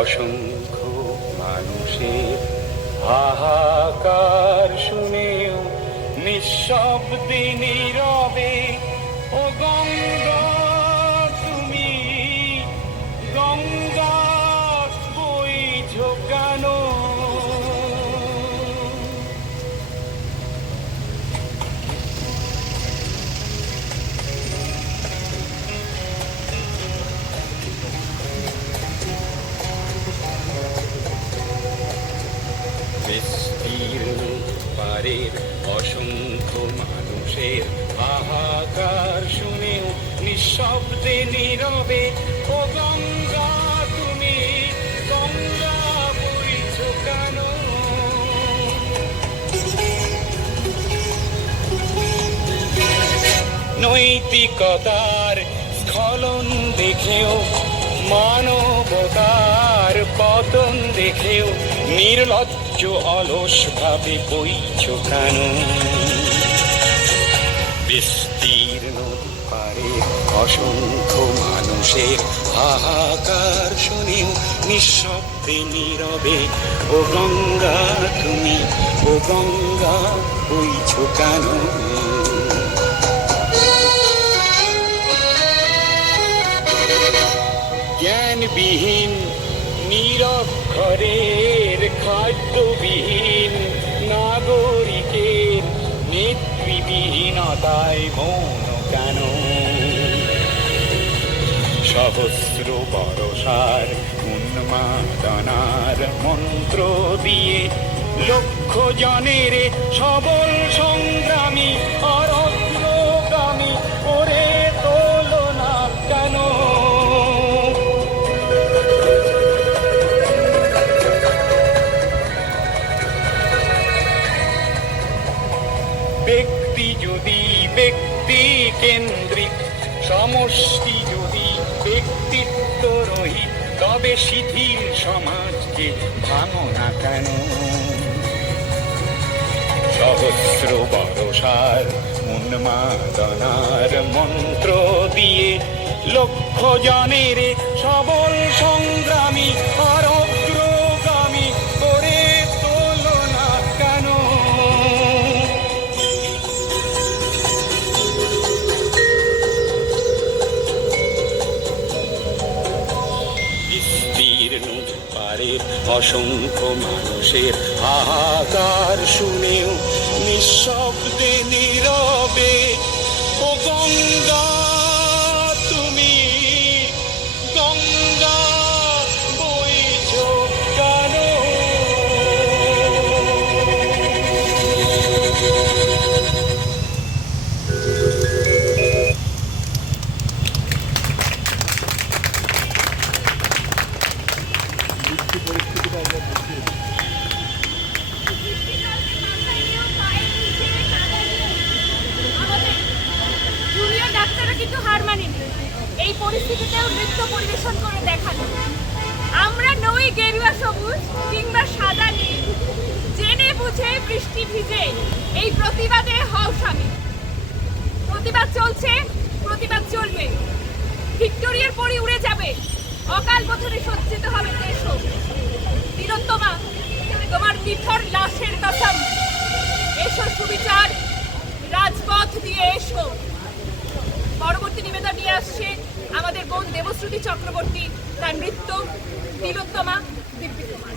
অসংখ্য মানুষের হাহাকার শুনেও নিঃশব্দে নীরবে ও গঙ্গা তুমি গঙ্গা বইছো কেন? বিস্তীর্ণ পারের অসংখ্য মানুষের হাহাকার শুনেও নিঃশব্দে নীরবে ও গঙ্গা তুমি গঙ্গা বইছো কেন? নৈতিকতার স্খলন দেখেও মানবতার পতন দেখেও নির্লজ্জ অলস ভাবে বইছো কেন? বিস্তীর্ণ পারের অসংখ্য মানুষের হাহাকার শুনেও নিঃশব্দে নীরবে ও গঙ্গা তুমি ও গঙ্গা বইছো কেন? জ্ঞানবিহীন নিরক্ষরের খাদ্যবিহীন নাগরিকের নেতৃবিহীনতায় মৌন কেন? সহস্র বরষার উন্মাদনার মন্ত্র দিয়ে লক্ষ জনের সবল সংগ্রামী আর অগ্রগামী করে তোলো না কেন? ব্যক্তি যদি ব্যক্তি কেন্দ্রিক, সমষ্টি যদি ব্যক্তিত্ব রহিত, তবে শিথিল সমাজকে ভাঙো না কেন? সহস্র বরষার উন্মাদনার মন্ত্র দিয়ে লক্ষ জনের সবল সংগ্রামী আর অগ্রগামী করে তোলো না কেন? বিস্তীর্ণ পারের অসংখ্য মানুষের হাহাকার শুনেও নিঃশব্দে নীরবে ও গঙ্গা তুমি গঙ্গা বইছো কেন? এই পরিস্থিতিতেও নৃত্য পরিবেশন করে দেখানো। আমরা নই গেরুয়া সবুজ কিংবা সাদা নীল, জেনে বুঝে বৃষ্টি ভিজে এই প্রতিবাদে হও সামিল। প্রতিবাদ চলছে, প্রতিবাদ চলবে, ভিক্টোরিয়ার পরি উড়ে যাবে, অকাল বোধনে সজ্জিত হবে দেশ। তিলোত্তমা, তোমার নিথর লাশের কসম, এসো সুবিচার, রাজপথ দিয়ে এসো। পরবর্তী নিবেদন নিয়ে আসছে আমাদের বোন দেবশ্রুতি চক্রবর্তী, তার নৃত্য তিলোত্তমা দিব্যি কুমার।